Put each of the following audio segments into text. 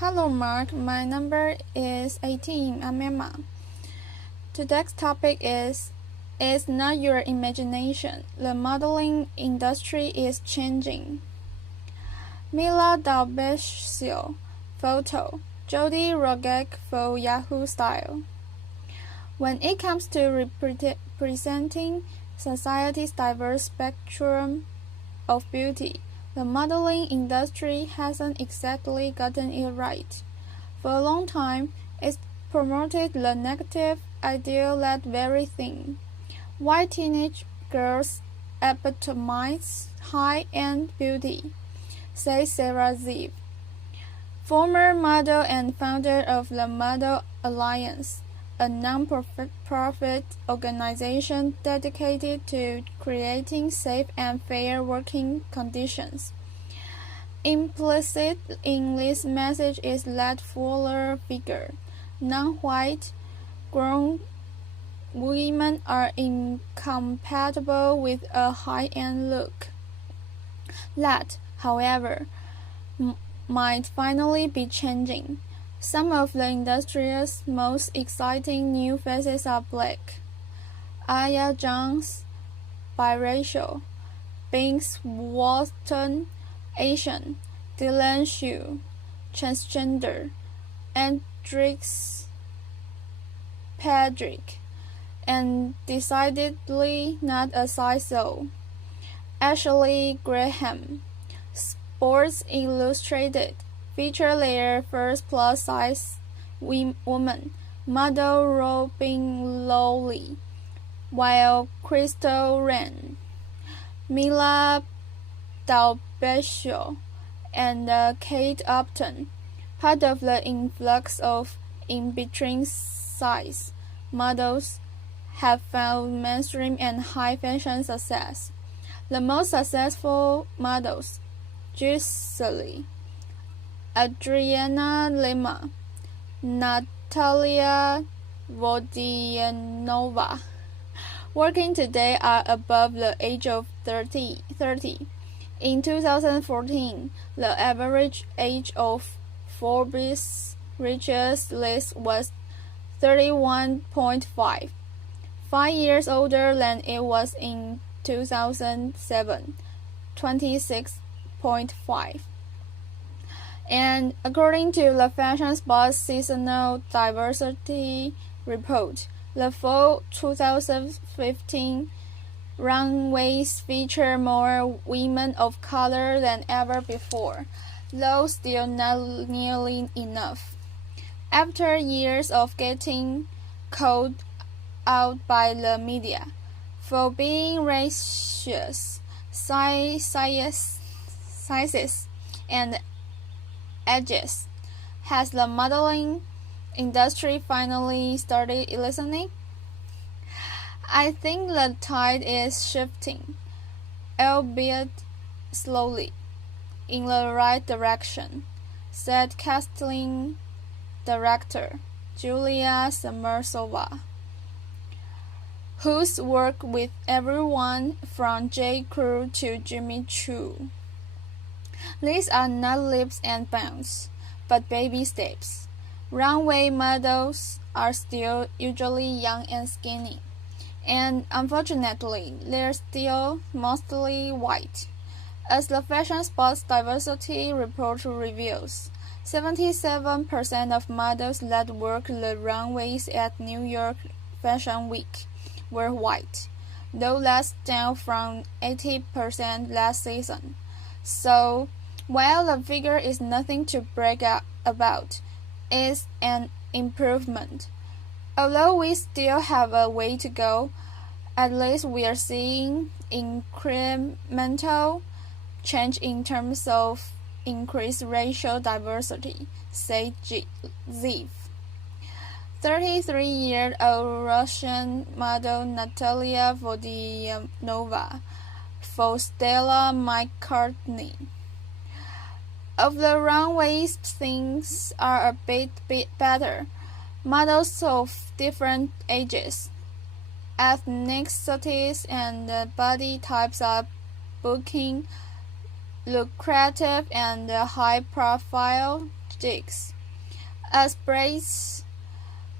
Hello Mark, my number is 18. I'm Emma. Today's topic is It's not your imagination. The modeling industry is changing. Mila Dalbesio, photo. Jody Rogek for Yahoo Style. When it comes to representing society's diverse spectrum of beauty, the modeling industry hasn't exactly gotten it right. For a long time, it's promoted the negative ideal that very thing. Why teenage girls epitomize high-end beauty, says Sarah Ziv, former model and founder of the Model Alliance, a non-profit organization dedicated to creating safe and fair working conditions. Implicit in this message is that fuller figure, non-white, grown women are incompatible with a high-end look. That, however, might finally be changing. Some of the industry's most exciting new faces are Black, Aya Jones, biracial, Binks Walton, Asian, Dylan Shu, transgender, Andrix Patrick, and decidedly not a size so. Ashley Graham, Sports Illustrated, feature their first plus-size woman, model Robin Lowry, while Crystal Ren, Mila Dalbesio, and Kate Upton, part of the influx of in-between size models, have found mainstream and high fashion success. The most successful models, Gisele, Adriana Lima, Natalia Vodianova, working today are above the age of 30. In 2014, the average age of Forbes' richest list was 31.5, 5 years older than it was in 2007, 26.5. And according to the Fashion Spot's Seasonal Diversity Report, the fall 2015 runways feature more women of color than ever before, though still not nearly enough. After years of getting called out by the media for being racist, sizes, and ages, has the modeling industry finally started listening? I think the tide is shifting, albeit slowly, in the right direction, said casting director Julia Summersova, who's worked with everyone from J. Crew to Jimmy Choo. These are not leaps and bounds, but baby steps. Runway models are still usually young and skinny, and unfortunately, they're still mostly white. As the Fashion Spot's diversity report reveals, 77% of models that worked the runways at New York Fashion Week were white, though that's down from 80% last season. So, while the figure is nothing to brag about, it's an improvement. Although we still have a way to go, at least we are seeing incremental change in terms of increased racial diversity, said Ziv. 33-year-old Russian model Natalia Vodianova for Stella McCartney. Of the runways, things are a bit better. Models of different ages, ethnicities, and body types are booking lucrative and high-profile gigs. As Brace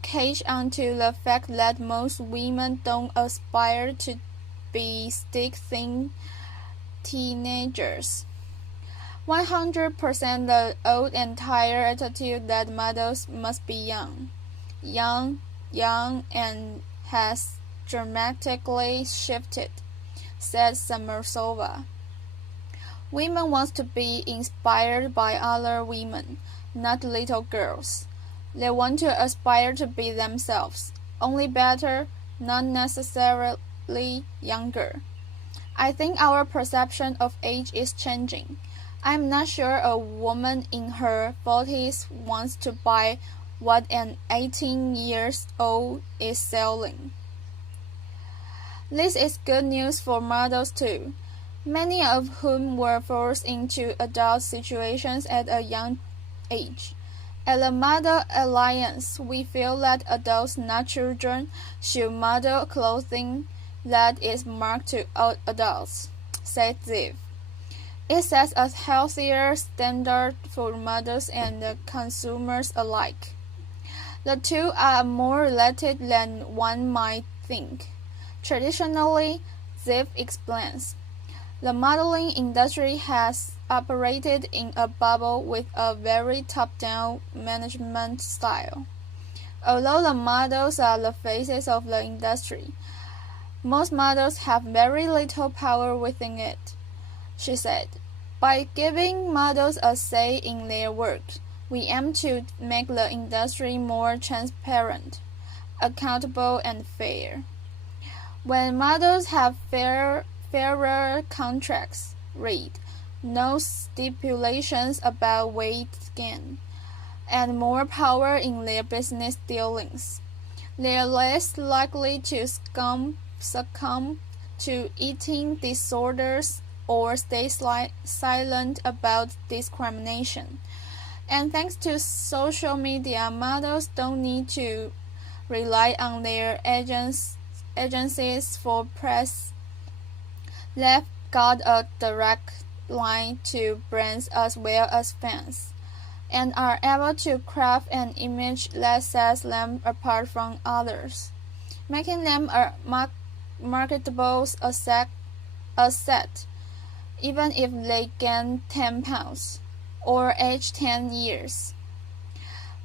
catch onto the fact that most women don't aspire to be stick-thin teenagers. 100% the old and tired attitude that models must be young, and has dramatically shifted, said Summersova. Women want to be inspired by other women, not little girls. They want to aspire to be themselves, only better, not necessarily younger. I think our perception of age is changing. I'm not sure a woman in her 40s wants to buy what an 18-year-old is selling. This is good news for models too, many of whom were forced into adult situations at a young age. At the Model Alliance, we feel that adults, not children, should model clothing that is marked to adults, said Ziv. It sets a healthier standard for models and consumers alike. The two are more related than one might think. Traditionally, Ziv explains, the modeling industry has operated in a bubble with a very top-down management style. Although the models are the faces of the industry, most models have very little power within it, she said. By giving models a say in their work, we aim to make the industry more transparent, accountable, and fair. When models have fairer contracts, read, no stipulations about weight gain, and more power in their business dealings, they are less likely to succumb to eating disorders or stay silent about discrimination. And thanks to social media, models don't need to rely on their agencies for press. They've got a direct line to brands as well as fans, and are able to craft an image that sets them apart from others, making them a marketable asset, even if they gain 10 pounds or age 10 years.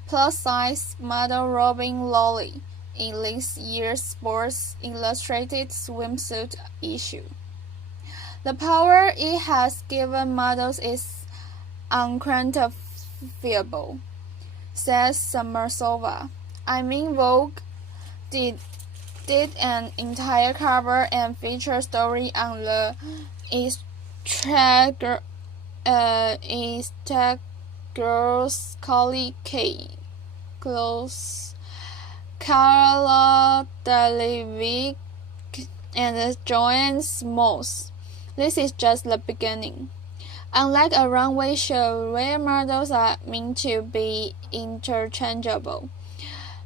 Plus-size model Robin Lawley in this year's Sports Illustrated swimsuit issue. The power it has given models is unquantifiable, says Summersova. I mean, Vogue did an entire cover and feature story on the Girls Collie Close, Carla Delevingne, and Joanne Smalls. This is just the beginning. Unlike a runway show where models are meant to be interchangeable,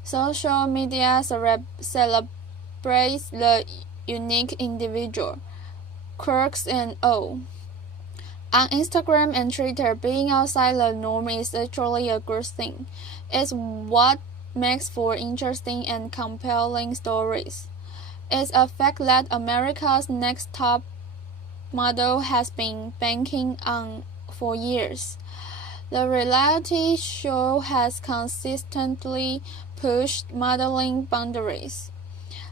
social media celebrates the unique individual, quirks and all. On Instagram and Twitter, being outside the norm is actually a good thing. It's what makes for interesting and compelling stories. It's a fact that America's Next Top Model has been banking on for years. The reality show has consistently pushed modeling boundaries.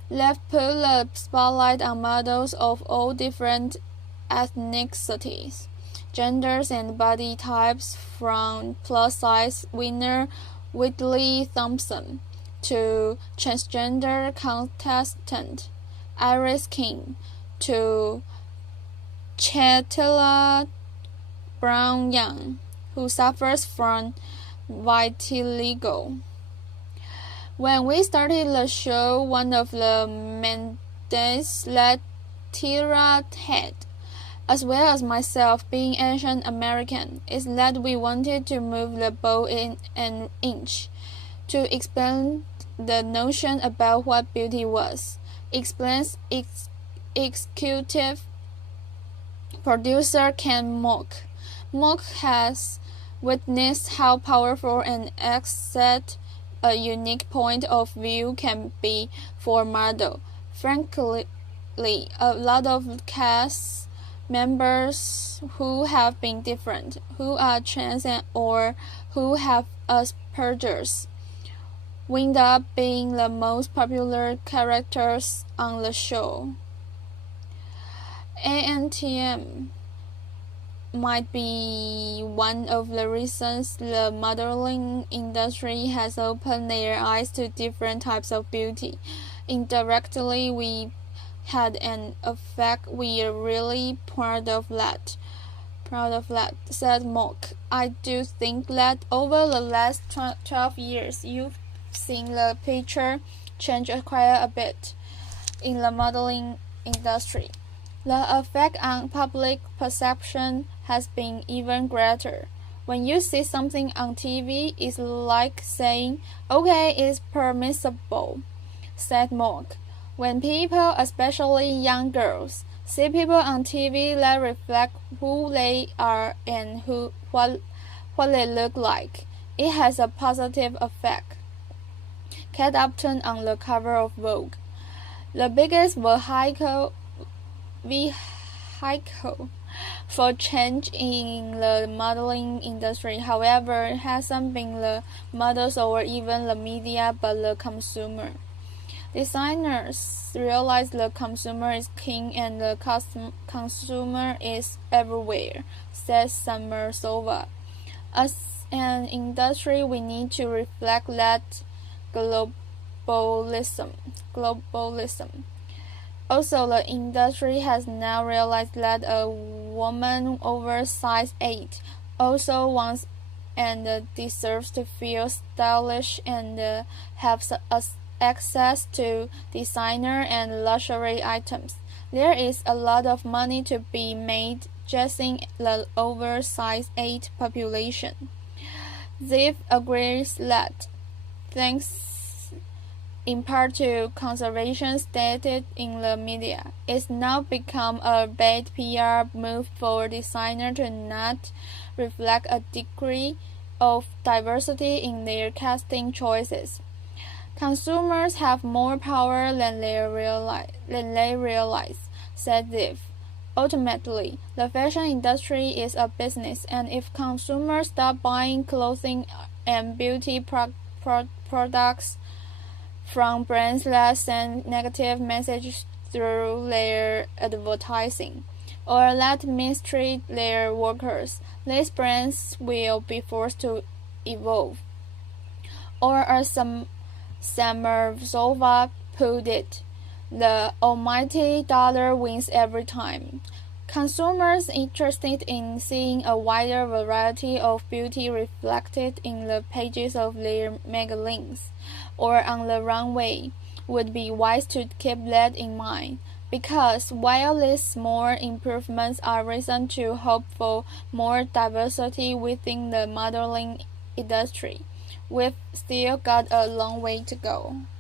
They've put the spotlight on models of all different ethnicities, genders, and body types, from plus-size winner Whitley Thompson to transgender contestant Iris King to Chetila Brown-Young, who suffers from vitiligo. When we started the show, one of the mandates that Tira had, as well as myself being Asian American, is that we wanted to move the ball in an inch, to expand the notion about what beauty was, explains executive producer Ken Mock, Mock has witnessed how powerful an asset a unique point of view can be for a model. Frankly, a lot of cast members who have been different, who are trans or who have Asperger's, wind up being the most popular characters on the show. ANTM might be one of the reasons the modeling industry has opened their eyes to different types of beauty. Indirectly, we had an effect. We are really proud of that, said Mock. I do think that over the last 12 years, you've seen the picture change quite a bit in the modeling industry. The effect on public perception has been even greater. When you see something on TV, it's like saying, okay, it's permissible, said Mock. When people, especially young girls, see people on TV that reflect who they are and what they look like, it has a positive effect. Kate Upton on the cover of Vogue. The biggest vehicle for change in the modeling industry, however, hasn't been the models or even the media, but the consumer. Designers realize the consumer is king and the consumer is everywhere, said Summersova. As an industry, we need to reflect that globalism. Also, the industry has now realized that a woman over size 8 also wants and deserves to feel stylish and have access to designer and luxury items. There is a lot of money to be made dressing the over size 8 population. Ziv agrees that, thanks in part to conservation stated in the media, it's now become a bad PR move for designers to not reflect a degree of diversity in their casting choices. Consumers have more power than they realize, said Ziv. Ultimately, the fashion industry is a business, and if consumers stop buying clothing and beauty products from brands that send negative messages through their advertising, or that mistreat their workers, these brands will be forced to evolve. Or as Summersova put it, the almighty dollar wins every time. Consumers interested in seeing a wider variety of beauty reflected in the pages of their magazines or on the runway would be wise to keep that in mind, because while these small improvements are reason to hope for more diversity within the modeling industry, we've still got a long way to go.